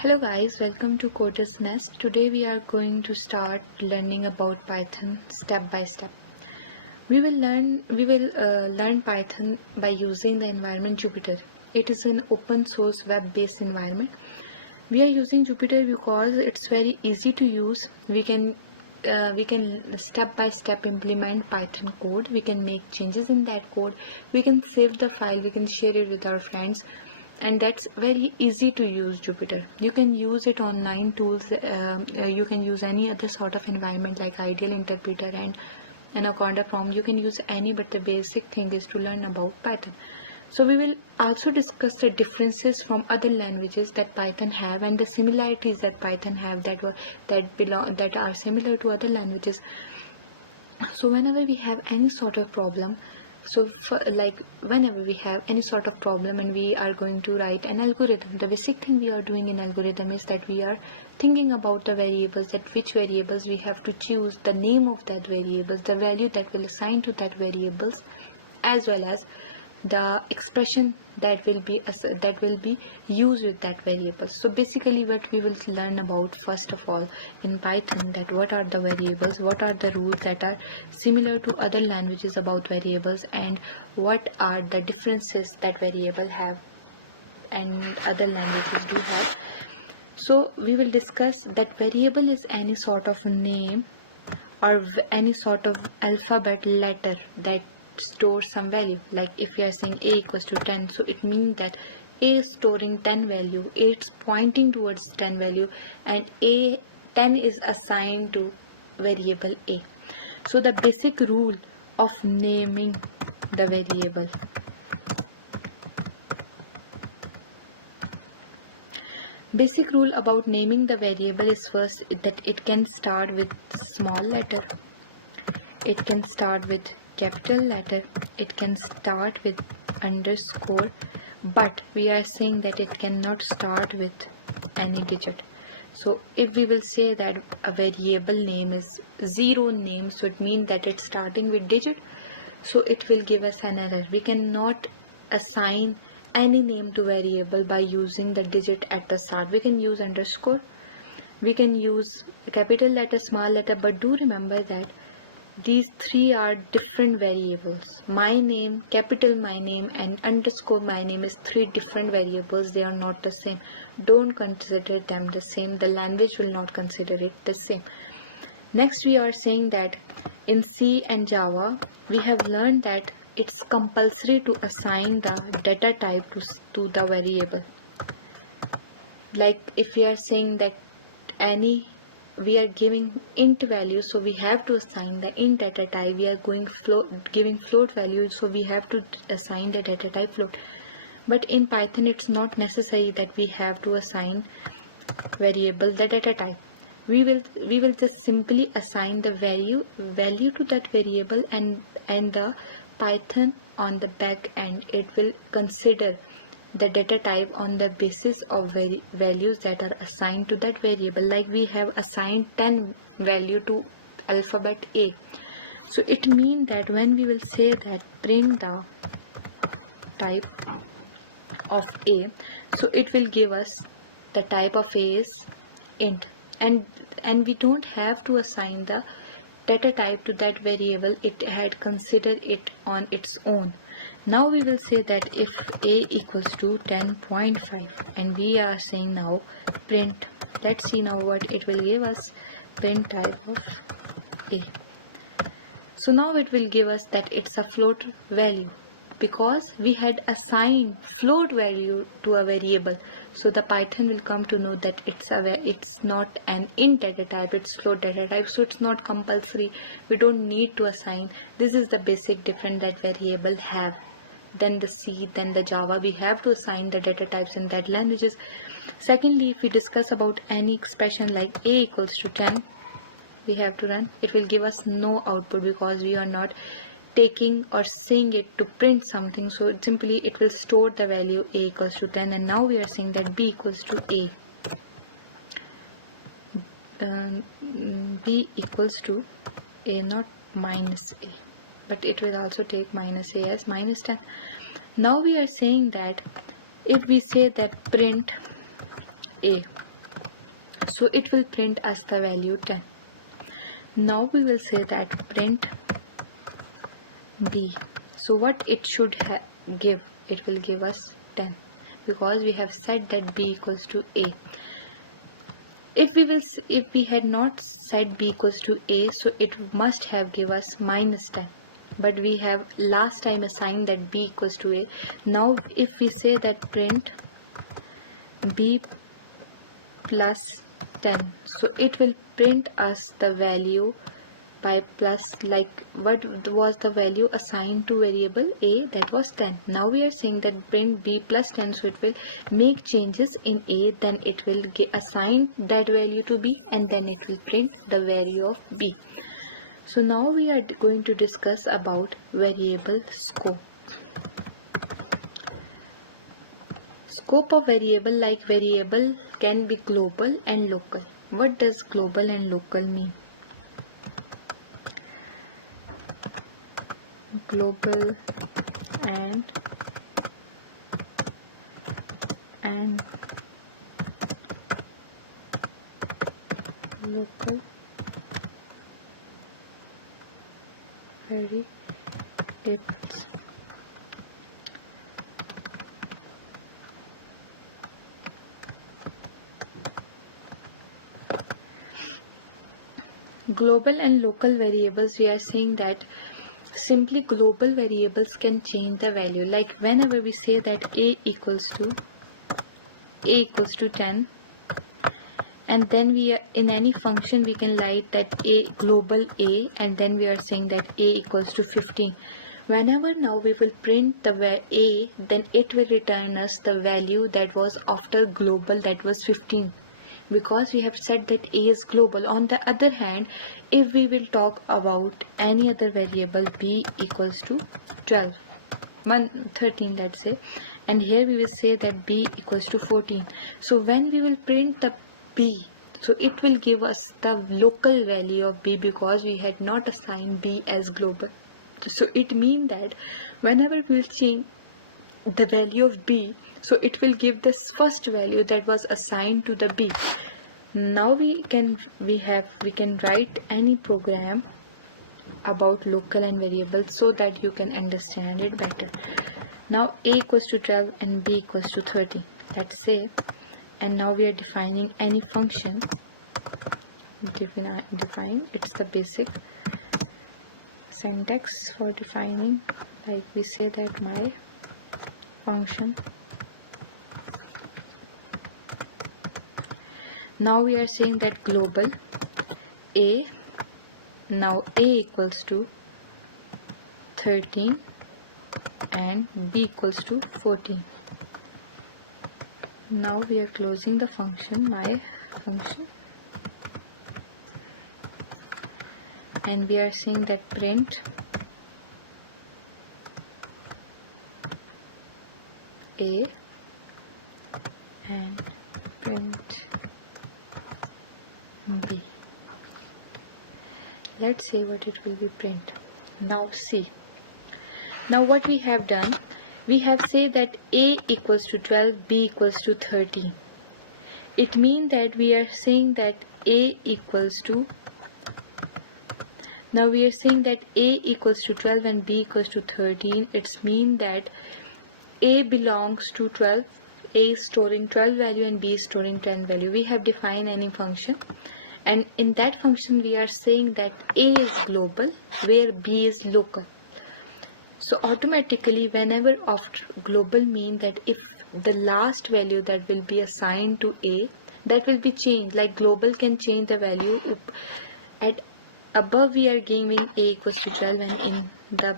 Hello guys, welcome to Coder's Nest. Today we are going to start learning about Python step by step. We will learn Python by using the environment Jupyter. It is an open source web-based environment. We are using Jupyter because it's very easy to use. We can step by step implement Python code. We can make changes in that code. We can save the file. We can share it with our friends. And that's very easy to use Jupyter. You can use it online tools. You can use any other sort of environment like Ideal Interpreter and Anaconda Form. You can use any, but the basic thing is to learn about Python. So we will also discuss the differences from other languages that Python have and the similarities that Python have that are similar to other languages. So whenever we have any sort of problem, whenever we have any sort of problem and we are going to write an algorithm, the basic thing we are doing in algorithm is that we are thinking about the variables, that which variables we have to choose, the name of that variables, the value that will assign to that variables, as well as the expression that will be used with that variable. So basically what we will learn about first of all in Python, that what are the variables, what are the rules that are similar to other languages about variables, and what are the differences that variable have and other languages do have. So we will discuss that variable is any sort of name or any sort of alphabet letter that store some value. Like if we are saying a equals to 10, so it means that a is storing 10 value, it's pointing towards 10 value, and 10 is assigned to variable a. So the basic rule of naming the variable. Basic rule about naming the variable is first that it can start with small letter, it can start with capital letter, it can start with underscore, but we are saying that it cannot start with any digit. So if we will say that a variable name is zero name, so it means that it's starting with digit, so it will give us an error. We cannot assign any name to variable by using the digit at the start. We can use underscore, we can use capital letter, small letter, but do remember that these three are different variables. My name, capital my name, and underscore my name is three different variables. They are not the same. Don't consider them the same. The language will not consider it the same. Next, we are saying that in C and Java, we have learned that it's compulsory to assign the data type to the variable. Like if we are saying that we are giving int value, so we have to assign the int data type. We are giving float value, so we have to assign the data type float. But in Python it's not necessary that we have to assign variable the data type. We will just simply assign the value to that variable, and the Python on the back end, it will consider the data type on the basis of values that are assigned to that variable. Like we have assigned 10 value to alphabet A, so it means that when we will say that print the type of A, so it will give us the type of A is int, and we don't have to assign the data type to that variable. It had considered it on its own. Now we will say that if a equals to 10.5, and we are saying now print, let's see now what it will give us, print type of A. So now it will give us that it's a float value because we had assigned float value to a variable. So the Python will come to know that it's not an int data type, it's float data type, so it's not compulsory. We don't need to assign. This is the basic difference that variable have. Then the C, then the Java, we have to assign the data types in that languages. Secondly, if we discuss about any expression like a equals to 10, we have to run. It will give us no output because we are not taking or saying it to print something, so it will store the value a equals to 10. And now we are saying that b equals to a, b equals to a, not minus a, but it will also take minus a as minus 10. Now we are saying that if we say that print a, so it will print us the value 10. Now we will say that print b. So what it should give, it will give us 10 because we have said that b equals to a. If we had not said b equals to a, so it must have give us minus 10, but we have last time assigned that b equals to a. Now if we say that print b plus 10, so it will print us the value by plus, like what was the value assigned to variable a, that was 10. Now we are saying that print b plus 10, so it will make changes in a, then it will assign that value to b, and then it will print the value of b. So now we are going to discuss about variable scope. Scope of variable, like variable can be global and local. What does global and local mean? Global and local variables. Global and local variables, we are saying that simply global variables can change the value. Like whenever we say that a equals to 10, and then we are in any function we can write that a global a, and then we are saying that a equals to 15. Whenever now we will print the a, then it will return us the value that was after global, that was 15, because we have said that a is global. On the other hand, if we will talk about any other variable, b equals to 13, let's say, and here we will say that b equals to 14. So when we will print the b, so it will give us the local value of b, because we had not assigned b as global. So it means that whenever we will change the value of b, so it will give this first value that was assigned to the b. Now we can write any program about local and variable so that you can understand it better. Now a equals to 12 and b equals to 30, let's say, and now we are defining any function. Define, it's the basic syntax for defining, like we say that my function. Now we are saying that global a, now a equals to 13 and b equals to 14. Now we are closing the function, my function, and we are saying that print a and print b. Let's see what it will be print. Now see, now what we have done, we have said that a equals to 12, b equals to 13. It means that we are saying that a equals to, now we are saying that a equals to 12 and b equals to 13. It's mean that a belongs to 12, a is storing 12 value and b is storing 10 value. We have defined any function, and in that function we are saying that a is global where b is local. So automatically whenever after global mean that if the last value that will be assigned to a, that will be changed, like global can change the value. At above we are giving a equals to 12, and in the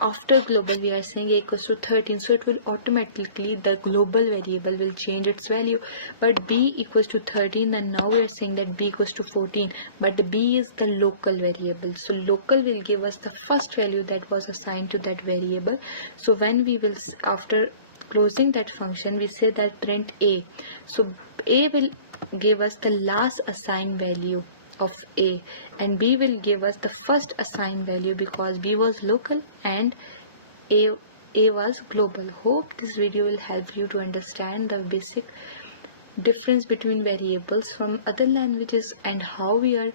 after global we are saying a equals to 13, so it will automatically, the global variable will change its value. But b equals to 13, and now we are saying that b equals to 14, but the b is the local variable, so local will give us the first value that was assigned to that variable. So when we will, after closing that function, we say that print a, so a will give us the last assigned value of a, and b will give us the first assigned value because b was local and a was global. Hope this video will help you to understand the basic difference between variables from other languages and how we are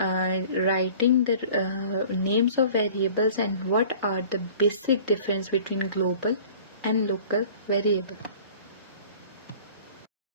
writing the names of variables and what are the basic difference between global and local variable.